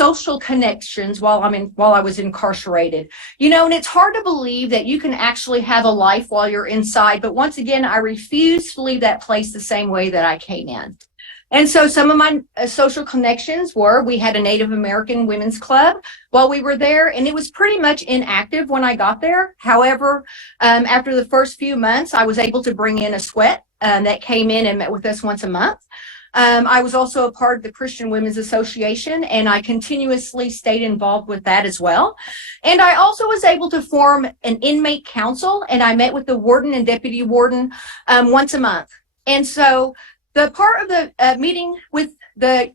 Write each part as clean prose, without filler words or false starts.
social connections while I was incarcerated. And it's hard to believe that you can actually have a life while you're inside. But once again, I refuse to leave that place the same way that I came in. And so some of my social connections were, we had a Native American women's club while we were there, and it was pretty much inactive when I got there. However, after the first few months, I was able to bring in a sweat that came in and met with us once a month. I was also a part of the Christian Women's Association, and I continuously stayed involved with that as well. And I also was able to form an inmate council, and I met with the warden and deputy warden once a month. And so the part of the meeting with the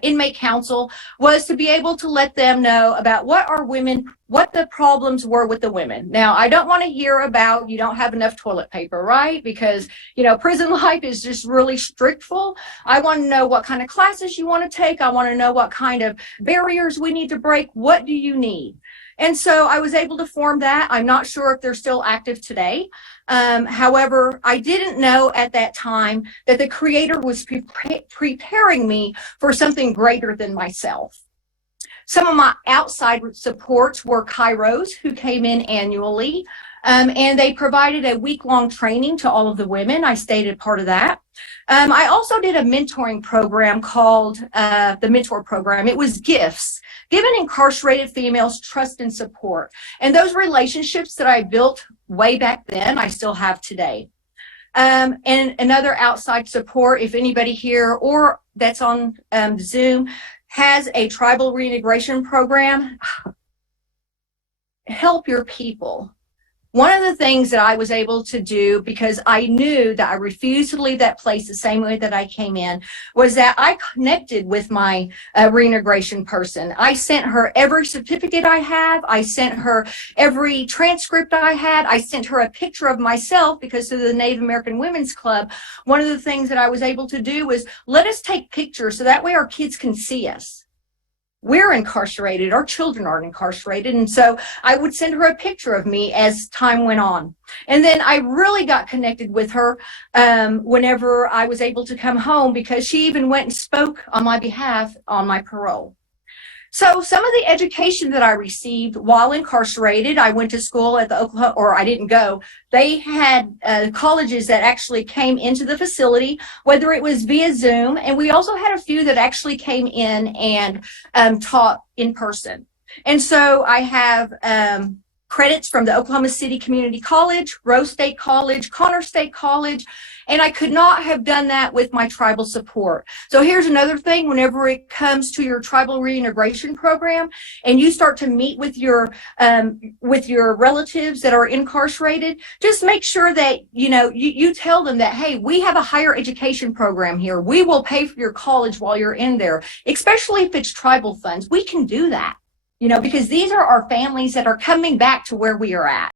inmate council was to be able to let them know about what the problems were with the women. Now, I don't want to hear about you don't have enough toilet paper, right? Because, prison life is just really strictful. I want to know what kind of classes you want to take. I want to know what kind of barriers we need to break. What do you need? And so I was able to form that. I'm not sure if they're still active today. However, I didn't know at that time that the Creator was preparing me for something greater than myself. Some of my outside supports were Kairos, who came in annually, and they provided a week-long training to all of the women. I stayed a part of that. I also did a mentoring program called the Mentor Program. It was gifts, given incarcerated females trust and support. And those relationships that I built way back then, I still have today. And another outside support, if anybody here or that's on Zoom has a tribal reintegration program, help your people. One of the things that I was able to do, because I knew that I refused to leave that place the same way that I came in, was that I connected with my reintegration person. I sent her every certificate I have. I sent her every transcript I had. I sent her a picture of myself, because through the Native American Women's Club, one of the things that I was able to do was let us take pictures so that way our kids can see us. We're incarcerated, our children aren't incarcerated. And so I would send her a picture of me as time went on. And then I really got connected with her whenever I was able to come home, because she even went and spoke on my behalf on my parole. So some of the education that I received while incarcerated, I went to school at the Oklahoma, or I didn't go. They had colleges that actually came into the facility, whether it was via Zoom, and we also had a few that actually came in and taught in person. And so I have credits from the Oklahoma City Community College, Rose State College, Connor State College, and I could not have done that with my tribal support. So here's another thing: whenever it comes to your tribal reintegration program and you start to meet with your relatives that are incarcerated, just make sure that you tell them that, hey, we have a higher education program here. We will pay for your college while you're in there, especially if it's tribal funds. We can do that, because these are our families that are coming back to where we are at.